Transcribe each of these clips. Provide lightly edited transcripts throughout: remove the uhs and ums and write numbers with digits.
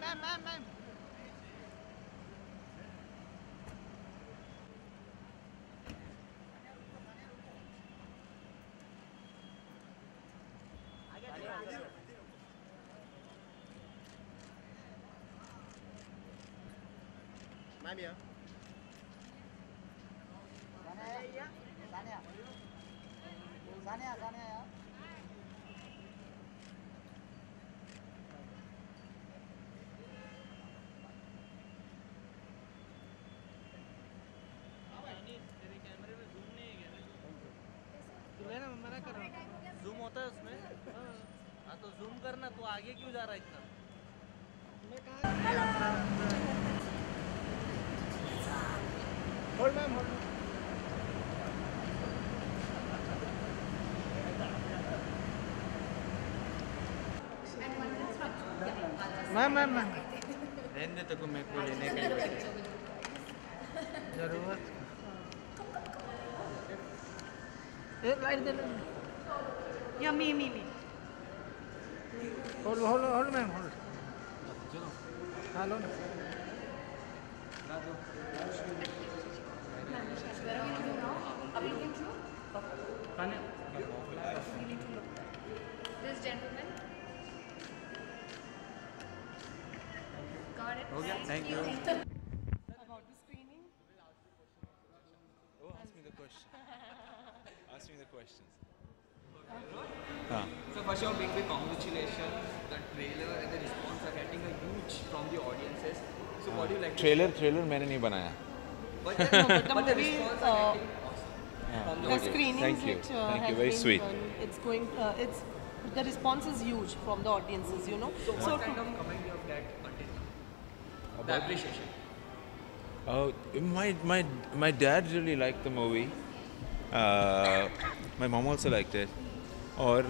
Ma'am here. Zoom होता है उसमें। हाँ तो जूम करना, तू आगे क्यों जा रहा है इतना? Hold, ma'am, hold. Ma'am. रहने दे, को मेरे को लेने का ही बैठे। जरूरत एक लाइट दे लो। Yeah, me. Hold ma'am hold. हाँ लो ना। This gentleman. Got it. हो गया, thank you. About the screening. Oh, ask me the question. Ask me the questions. So first of all, big congratulations. The trailer and the response are getting a huge from the audiences. So what do you like? Trailer मैंने नहीं बनाया. But The movie, response are getting from the the audience. screenings Thank you. which Thank you. has Very been sweet. done, it's going. It's the response is huge from the audiences. You know. So what kind of comment you have get until now? The appreciation. Oh, my dad really liked the movie. My mom also liked it. और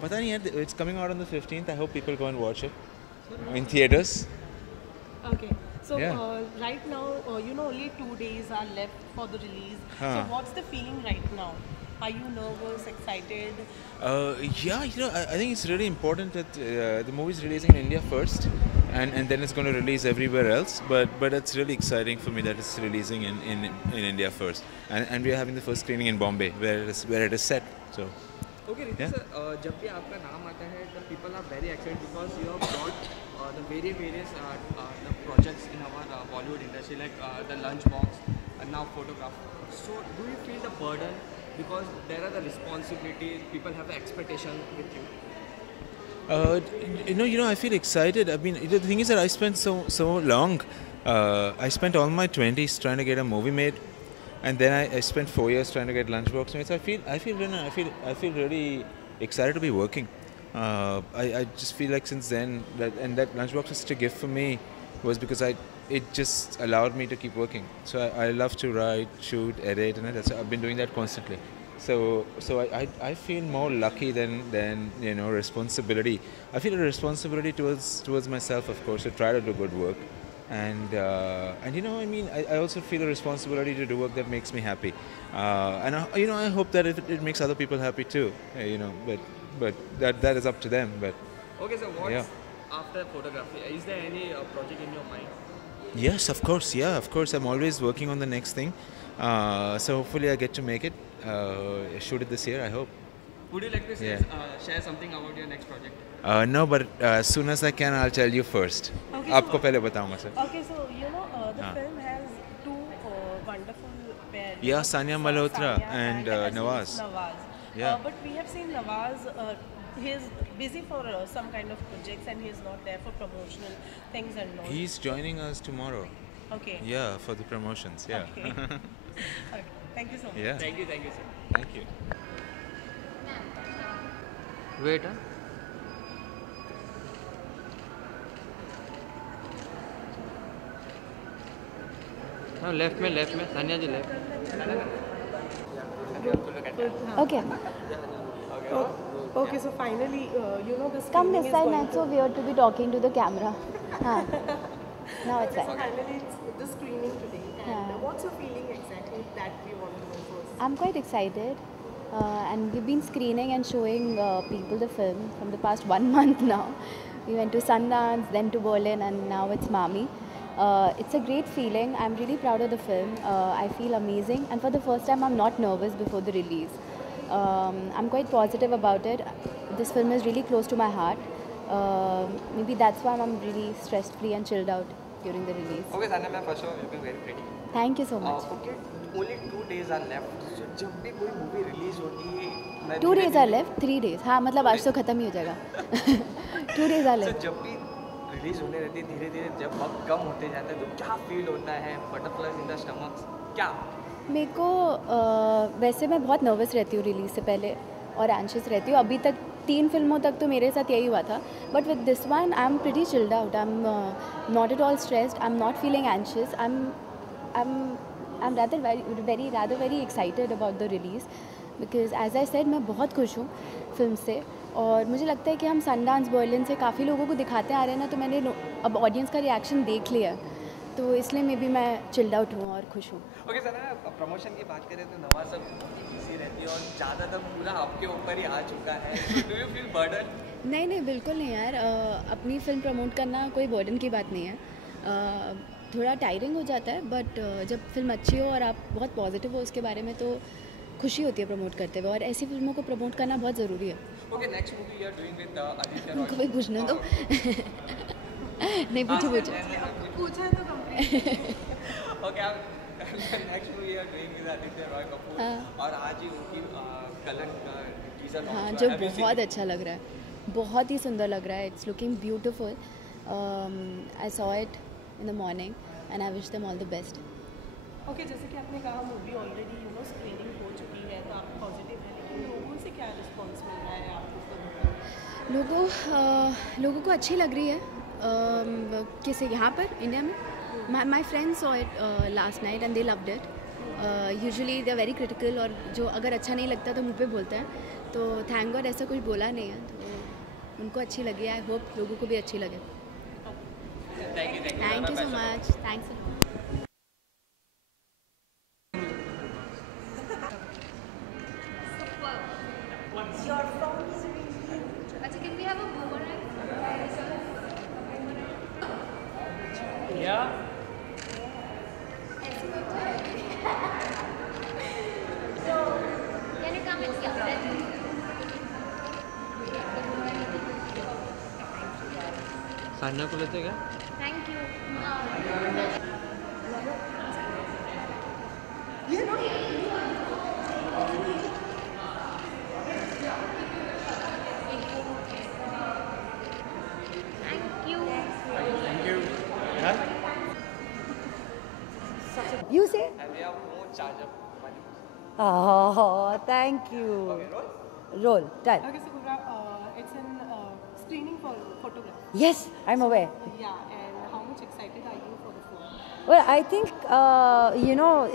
पता नहीं यार, it's coming out on the 15th. I hope people go and watch it in theaters. Okay. So Yeah. right now, only 2 days are left for the release. So Huh. what's the feeling right now? Are you nervous, excited? Yeah, I think it's really important that the movie is releasing in India first, and then it's going to release everywhere else. But it's really exciting for me that it's releasing in India first, and we are having the first screening in Bombay, where it is set. So. Okay, Ritu Yeah. sir, जब भी आपका नाम आता है, the people are very excited because you have brought the various the projects in our Bollywood industry, like the Lunchbox and now Photograph. So do you feel the burden because there are the responsibility, people have the expectation with you? I feel excited. I mean, the thing is that I spent so long. I spent all my 20s trying to get a movie made, and then I spent 4 years trying to get Lunchbox made. So I feel really excited to be working. I just feel like since then that Lunchbox was such a gift for me was because it just allowed me to keep working. So I love to write, shoot, edit, and that's I've been doing that constantly. So I feel more lucky than responsibility. I feel a responsibility towards myself, of course, to try to do good work. And I also feel a responsibility to do work that makes me happy, and I hope that it makes other people happy too, but that is up to them. But Okay, so what's Yeah. after photography? Is there any project in your mind? yes, of course, I'm always working on the next thing, so hopefully I get to make it, shoot it this year, I hope. Would you like to share something about your next project? No, but as soon as I can, I'll tell you first. Okay, आपको पहले बताऊंगा sir. Okay, so the film has two wonderful pairs. Yeah, Sania Malhotra Sania and Nawaz. Nawaz. Yeah. But we have seen Nawaz. He's busy for some kind of projects and he's not there for promotional things and all. He's joining us tomorrow. Okay. Yeah, for the promotions. Yeah. Okay. Okay. Thank you so much. Yeah. Thank you, sir. Thank you. Wait, huh? हाँ left में सानिया जी left. Okay. Okay, so finally, the Come screening this is side, going not so weird to be talking to the camera. Now it's So fine. finally, it's the screening today. And Yeah. what's your feeling exactly that we want to know first? I'm quite excited, and we've been screening and showing people the film from the past 1 month now. We went to Sundance, then to Berlin, and now it's Mami. It's a great feeling. I'm really proud of the film. I feel amazing, and for the first time, I'm not nervous before the release. I'm quite positive about it. This film is really close to my heart. Maybe that's why I'm really stress-free and chilled out during the release. Okay, Sanya, ma'am, first of all, you're looking very pretty. Thank you so much. Okay, only 2 days are left. So जब भी कोई movie release होगी, मैं 2 days are left, 3 days. हाँ मतलब आज तो खत्म ही हो जाएगा. 2 days are So left. जब भी रिलीज होने रहती है, धीरे धीरे जब वक्त कम होते जाता है, तो क्या फील होता है? बटरफ्लाइज इन द स्टमक, क्या? मेरे को वैसे मैं बहुत नर्वस रहती हूँ रिलीज़ से पहले और एंशियस रहती हूँ. अभी तक 3 फिल्मों तक तो मेरे साथ यही हुआ था. But with this one I am pretty chilled out. I am not at all stressed. I am not feeling anxious. I'm rather very excited about the release because as I said मैं बहुत खुश हूँ film से. और मुझे लगता है कि हम सनडांस बर्लिन से काफ़ी लोगों को दिखाते आ रहे हैं ना, तो मैंने अब ऑडियंस का रिएक्शन देख लिया, तो इसलिए मैं भी चिल्ड आउट हूँ और खुश हूँ. ओके सर, प्रमोशन की बात करें तो नवाज सब बिजी रहती है और ज़्यादातर पूरा आपके ऊपर ही आ चुका है. Do you feel burden? नहीं बिल्कुल नहीं यार. अपनी फिल्म प्रमोट करना कोई बर्डन की बात नहीं है. थोड़ा टायरिंग हो जाता है, बट जब फिल्म अच्छी हो और आप बहुत पॉजिटिव हो उसके बारे में, तो खुशी होती है प्रमोट करते हुए, और ऐसी फिल्मों को प्रमोट करना बहुत ज़रूरी है. Okay, next movie you are doing with Aditya Roy. उनको भी पूछना दो. नहीं पूछो. पूछा है तो कंप्लीट. ओके, आप next movie you are doing with Aditya Roy Kapur. और आज ही उनकी कलंक का टीजर लॉन्च हुआ. हाँ, जो बहुत अच्छा लग रहा है, बहुत ही सुंदर लग रहा है. It's looking beautiful. I saw it in the morning and I wish them all the best. Okay, जैसे कि आपने कहा मूवी ऑलरेडी स्क्रीनिंग हो चुकी है, तो आप पॉजिटिव है, लेकिन लोगों से क्या रिस्पॉन्स मिल रहा है आपको? लोगों को अच्छी लग रही है. किसे यहाँ पर इंडिया में? My friends saw it last night and they loved it. Usually they are very critical, और जो अगर अच्छा नहीं लगता तो मुँह पे बोलते हैं. तो थैंक गॉड ऐसा कुछ बोला नहीं है, तो उनको अच्छी लगी. आई होप लोगों को भी अच्छी लगे. Thank you so much. Thanks a lot. Achha, can we have a boomerang? Yeah. Can you come and see that? Sanya को लेते क्या? Thank you. Thank you. You say? And we have more charge of money. Oh, thank you. Okay, roll. Roll. Done. Okay, so Gurra, it's in screening for photograph. Yes, I'm aware. Yeah, and how much excited are you for the film? Well, I think,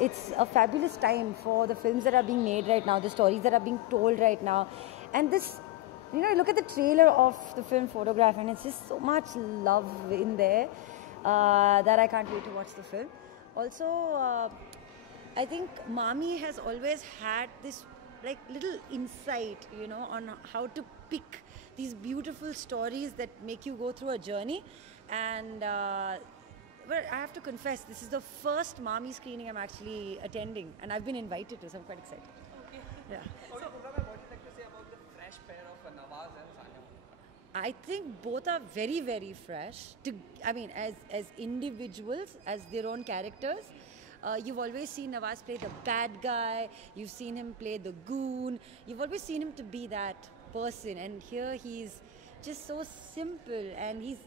it's a fabulous time for the films that are being made right now, the stories that are being told right now. And this, look at the trailer of the film Photograph, and it's just so much love in there that I can't wait to watch the film. Also, I think Mami has always had this little insight, on how to pick these beautiful stories that make you go through a journey. And but I have to confess, this is the first Mami screening I'm actually attending, and I've been invited to, so I'm quite excited. Okay. Yeah. Okay, Purva, what would you like to say about the fresh pair of Nawaz and Sanya? I think both are very, very fresh. As individuals, as their own characters. You've always seen Nawaz play the bad guy. You've seen him play the goon. You've always seen him to be that person. And here he's just so simple, and it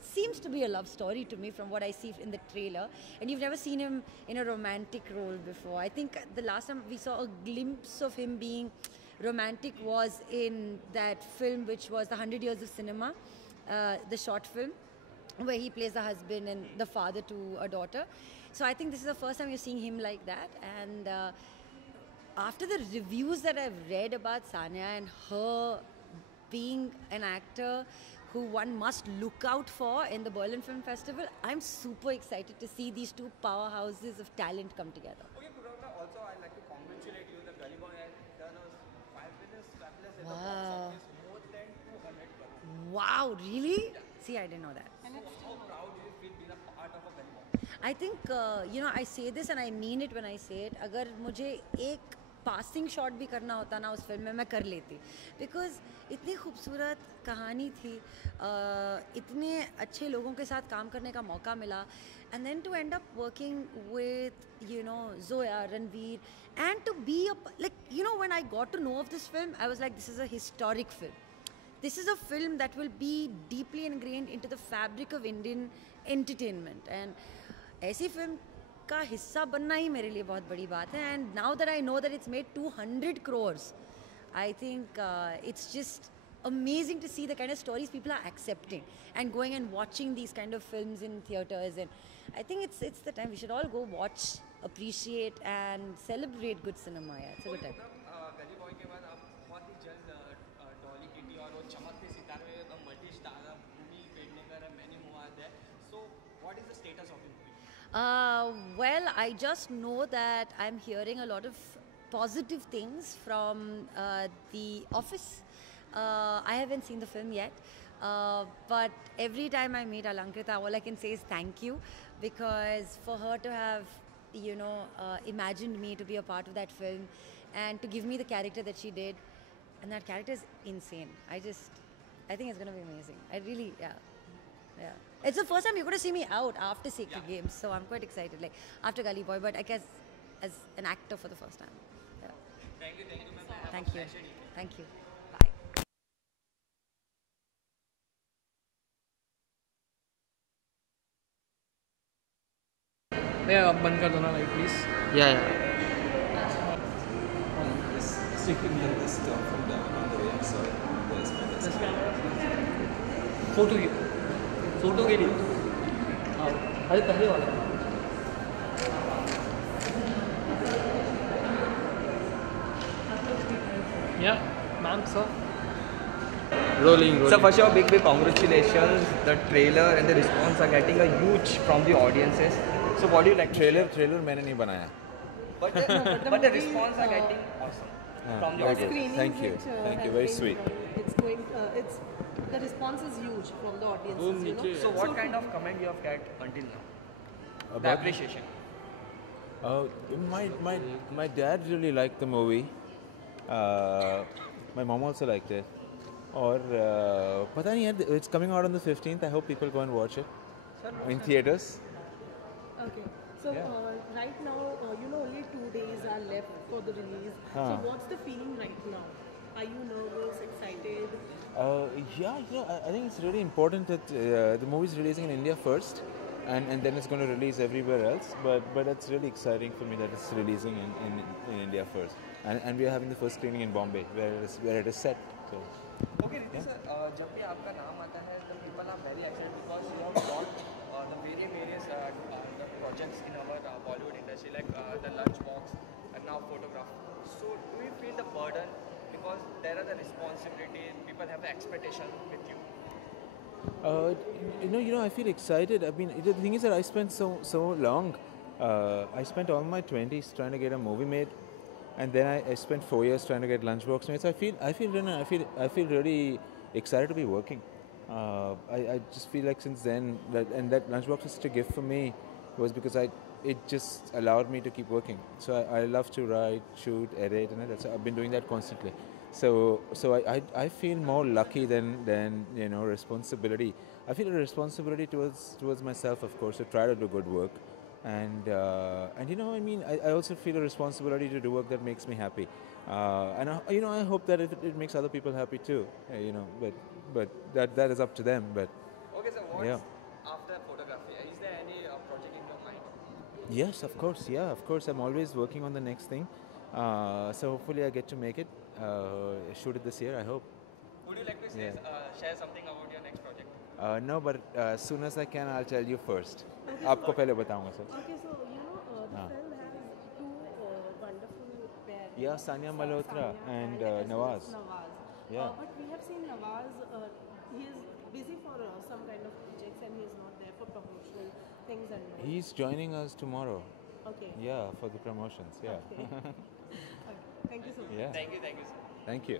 seems to be a love story to me from what I see in the trailer. And you've never seen him in a romantic role before. I think the last time we saw a glimpse of him being romantic was in that film which was The 100 Years of Cinema, the short film, where he plays the husband and the father to a daughter. So I think this is the first time you're seeing him like that. And after the reviews that I've read about Sanya and her being an actor who one must look out for in the Berlin Film Festival, I'm super excited to see these two powerhouses of talent come together. Okay, Purva, also I'd like to congratulate you. The Gully Boy has done a fabulous at the box Wow. office, more than 200 crores. Wow, really? Yeah. See, I didn't know that. And it's How proud do you feel being a part of a Gully Boy? I think I say this and I mean it when I say it. अगर मुझे एक passing shot भी करना होता ना उस film में मैं कर लेती, because इतनी खूबसूरत कहानी थी, इतने अच्छे लोगों के साथ काम करने का मौका मिला, and then to end up working with Zoya, Ranveer, and to be when I got to know of this film, I was like, this is a historic film. This is a film that will be deeply ingrained into the fabric of Indian entertainment, and ऐसी film का हिस्सा बनना ही मेरे लिए बहुत बड़ी बात है. And now that I know that it's made 200 crores, I think it's just amazing to see the kind of stories people are accepting and going and watching these kind of films in theaters. And I think it's the time we should all go watch, appreciate and celebrate good cinema. Yeah, it's a good time. गली boy के बाद आप बहुत ही जल्द Dolly kitty और वो चमकते सितारे में मल्टी स्टार भूमि पेडनेकर मैनी मुआद है. So what is the status of the movie? Well, I just know that I'm hearing a lot of positive things from the office. I haven't seen the film yet, but every time I meet Alankrita, all I can say is thank you, because for her to have imagined me to be a part of that film and to give me the character that she did, and that character is insane. I think it's going to be amazing. I really, yeah. It's the first time you're going to see me out after Sacred Games, so I'm quite excited, like after Gully Boy, but I guess as an actor for the first time. Yeah. Thank you, ma'am. Thank you. Thank you. Bye. भैया आप बंद कर दो ना light please. Yeah. Photo के लिए हाँ अरे पहले वाला या ma'am sir. Rolling. So first of all, big congratulations. The trailer and the response are getting a huge from the audiences. So what do you like? Trailer मैंने नहीं बनाया. But the response are getting awesome from the very audience. good. screenings Thank you. which, Thank you. has Very been, sweet. It's the response is huge from the audiences. So what kind of comment you have got until now? The About- appreciation. My dad really liked the movie. My mom also liked it. और पता नहीं यार, it's coming out on the 15th. I hope people go and watch it in theaters. Okay. So right now, only 2 days are left for the release. So what's the feeling right now? Are you nervous, excited? I think it's really important that the movie is releasing in India first, and then it's going to release everywhere else. But it's really exciting for me that it's releasing in India first, and we are having the first screening in Bombay, where it is set. So. Okay, Ritu sir, जब भी आपका नाम आता है, the people are very excited because you have got the various the projects in our Bollywood industry, like the Lunchbox and now Photograph. So do you feel the burden because there are the responsibility, people have the expectation with you? I feel excited. I mean, the thing is that I spent so long. I spent all my 20s trying to get a movie made, and then I spent 4 years trying to get Lunchbox made. So I feel really excited to be working. I just feel like since then that Lunchbox is such a gift for me was because it just allowed me to keep working. So I love to write, shoot, edit, and that's I've been doing that constantly. So I feel more lucky than responsibility. I feel a responsibility towards myself, of course, to try to do good work, and I also feel a responsibility to do work that makes me happy, and I hope that it makes other people happy too, but that is up to them. But Okay, so what's after photography? Is there any project in your mind? yes, of course, of course, I'm always working on the next thing. So hopefully I get to make it, shoot it this year, I hope. Would you like to share something about your next project? No, but as soon as I can, I'll tell you first. आपको पहले बताऊंगा sir. Okay, so the film has two wonderful pairs. Yeah, Sania Malhotra and Nawaz. Yeah. But we have seen Nawaz. He is busy for some kind of projects, and he is not there for promotional things and all. He's joining us tomorrow. Okay. Yeah, for the promotions. Yeah. Okay. Thank you so much. Yeah. Thank you, sir. Thank you.